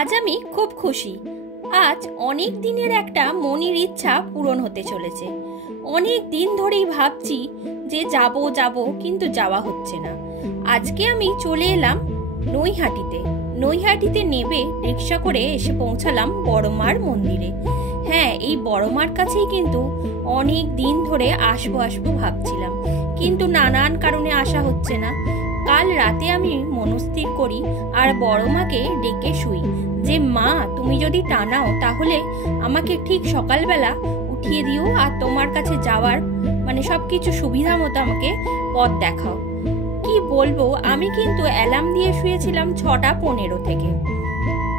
আজ আমি খুব খুশি। আজ অনেক দিনের একটা মনের ইচ্ছা পূরণ হতে চলেছে। অনেক দিন ধরেই ভাবছি যে যাব কিন্তু যাওয়া হচ্ছে না। আজকে আমি চলে এলাম নৈহাটিতে নেবে রিক্সা করে এসে পৌঁছালাম বড়মার মন্দিরে। হ্যাঁ, এই বড়মার কাছেই কিন্তু অনেক দিন ধরে আসবো ভাবছিলাম, কিন্তু নানান কারণে আসা হচ্ছে না। কাল রাতে আমি মনস্থির করি আর বড়মাকে ডেকে শুই যে মা, তুমি যদি টানাও তাহলে আমাকে ঠিক সকালবেলা উঠিয়ে দিও আর তোমার কাছে যাওয়ার সবকিছু সুবিধা মতো আমাকে পথ দেখাও। কি বলবো, আমি কিন্তু অ্যালার্ম দিয়ে শুয়েছিলাম 6:15 থেকে।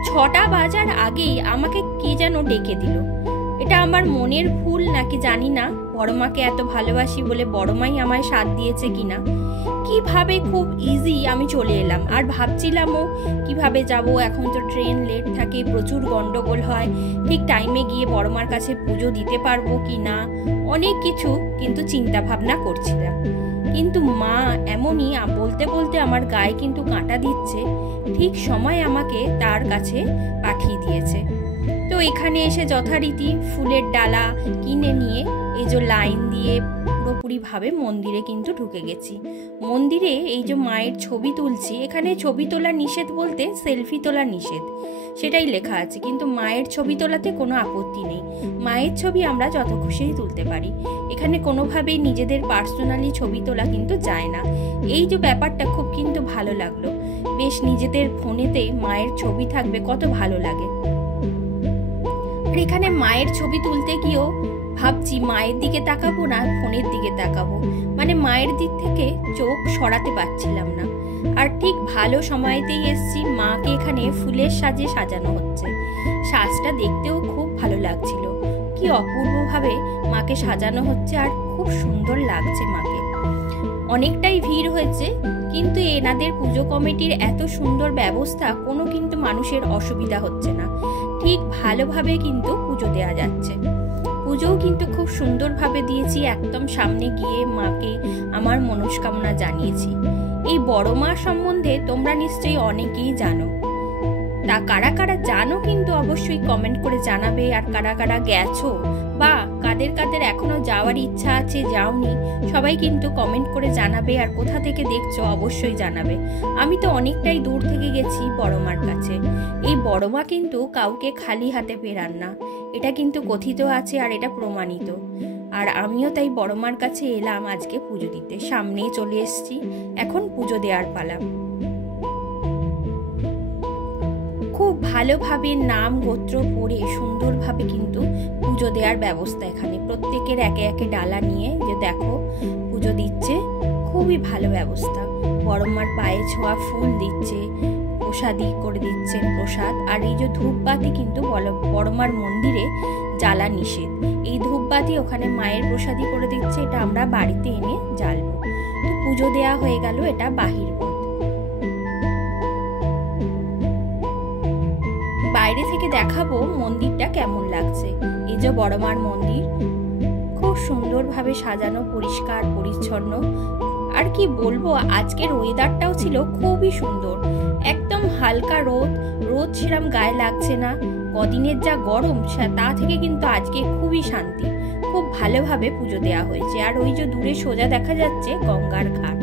6টা বাজার আগেই আমাকে কি যেন ডেকে দিল। এটা আমার মনের ভুল নাকি জানি না, বড়মাকে এত ভালোবাসি বলে বড়মাই আমায় সাথ দিয়েছে কিনা। কিভাবে খুব ইজি আমি চলে এলাম, আর ভাবছিলামও কিভাবে যাব। এখন তো ট্রেন লেট থাকে, প্রচুর গন্ডগোল হয়, ঠিক টাইমে গিয়ে বড়মার কাছে পুজো দিতে পারবো কি না, অনেক কিছু কিন্তু চিন্তা ভাবনা করছিলাম। কিন্তু মা এমনই বলতে বলতে আমার গায়ে কিন্তু কাঁটা দিচ্ছে, ঠিক সময় আমাকে তার কাছে পাঠিয়ে দিয়েছে। তো এখানে এসে যথারীতি ফুলের ডালা কিনে নিয়ে এই যে লাইন দিয়ে পুরোপুরিভাবে মন্দিরে কিন্তু ঢুকে গেছি। মন্দিরে এই যে মায়ের ছবি তুলছি, এখানে ছবি তোলা নিষেধ বলতে সেলফি তোলা নিষেধ, সেটাই লেখা আছে, কিন্তু মায়ের ছবি তোলাতে কোনো আপত্তি নেই। মায়ের ছবি আমরা যত খুশিই তুলতে পারি, এখানে কোনোভাবেই নিজেদের পার্সোনালি ছবি তোলা কিন্তু যায় না। এই যে ব্যাপারটা খুব কিন্তু ভালো লাগলো, বেশ নিজেদের ফোনেতে মায়ের ছবি থাকবে, কত ভালো লাগে। আর এখানে মায়ের ছবি তুলতে গিয়েও ভাবছি মায়ের দিকে তাকাবো না ফোনের দিকে তাকাবো, মায়ের দিক থেকে চোখ সরাতে পারছিলাম না। আর ঠিক ভালো সময়তেই এসছি, মাকে এখানে ফুলের সাজে সাজানো হচ্ছে। সাজটা দেখতেও খুব ভালো লাগছিল, কি অপূর্বভাবে মাকে সাজানো হচ্ছে আর খুব সুন্দর লাগছে মাকে। অনেকটাই ভিড় হয়েছে, কিন্তু এনাদের পুজো কমিটির এত সুন্দর ব্যবস্থা, কোনো কিন্তু মানুষের অসুবিধা হচ্ছে না, ঠিক ভালোভাবে কিন্তু পুজো দেওয়া যাচ্ছে। পুজোও কিন্তু খুব সুন্দরভাবে দিয়েছি, একদম সামনে গিয়ে মাকে আমার মনস্কামনা জানিয়েছি। এই বড় মা সম্বন্ধে তোমরা নিশ্চয়ই অনেকেই জানো, তা কারা কারা জানো কিন্তু অবশ্যই কমেন্ট করে জানাবে। আর কারা কারা গেছো বা কাদের কাদের এখনো যাওয়ার ইচ্ছা আছে যাওনি, সবাই কিন্তু কমেন্ট করে জানাবে। আর কোথা থেকে দেখছো অবশ্যই জানাবে। আমি তো অনেকটাই দূর থেকে গেছি বড়মার কাছে। এই বড়মা কিন্তু কাউকে খালি হাতে ফেরান না, এটা কিন্তু কথিত আছে আর এটা প্রমাণিত। আর আমিও তাই বড়মার কাছে এলাম আজকে পুজো দিতে, সামনেই চলে এসেছি, এখন পুজো দেওয়ার পালা। খুব ভালোভাবে নাম গোত্র পড়ে সুন্দরভাবে কিন্তু পুজো দেওয়ার ব্যবস্থা। এখানে প্রত্যেকের একে একে ডালা নিয়ে যে দেখো পুজো দিচ্ছে, খুবই ভালো ব্যবস্থা। বড়মার পায়ে ছোঁয়া ফুল দিচ্ছে, প্রসাদি করে দিচ্ছেন প্রসাদ। আর এই যে ধূপবাতি কিন্তু বড়মার মন্দিরে জ্বালা নিষেধ, এই ধূপবাতি ওখানে মায়ের প্রসাদি করে দিচ্ছে, এটা আমরা বাড়িতে এনে জ্বালবো। তো পুজো দেওয়া হয়ে গেল, এটা বাহির পথ। বাইরে থেকে দেখাবো মন্দিরটা কেমন লাগছে। এই যে বড়মার মন্দির খুব সুন্দরভাবে সাজানো, পরিষ্কার পরিচ্ছন্ন। আর কি বলবো, আজকের ওয়েদারটাও ছিল খুবই সুন্দর, একদম হালকা রোদ সেরকম গায়ে লাগছে না। কদিনের যা গরম, তা থেকে কিন্তু আজকে খুবই শান্তি। খুব ভালোভাবে পুজো দেওয়া হয়েছে। আর ওই যে দূরে সোজা দেখা যাচ্ছে গঙ্গার ঘাট।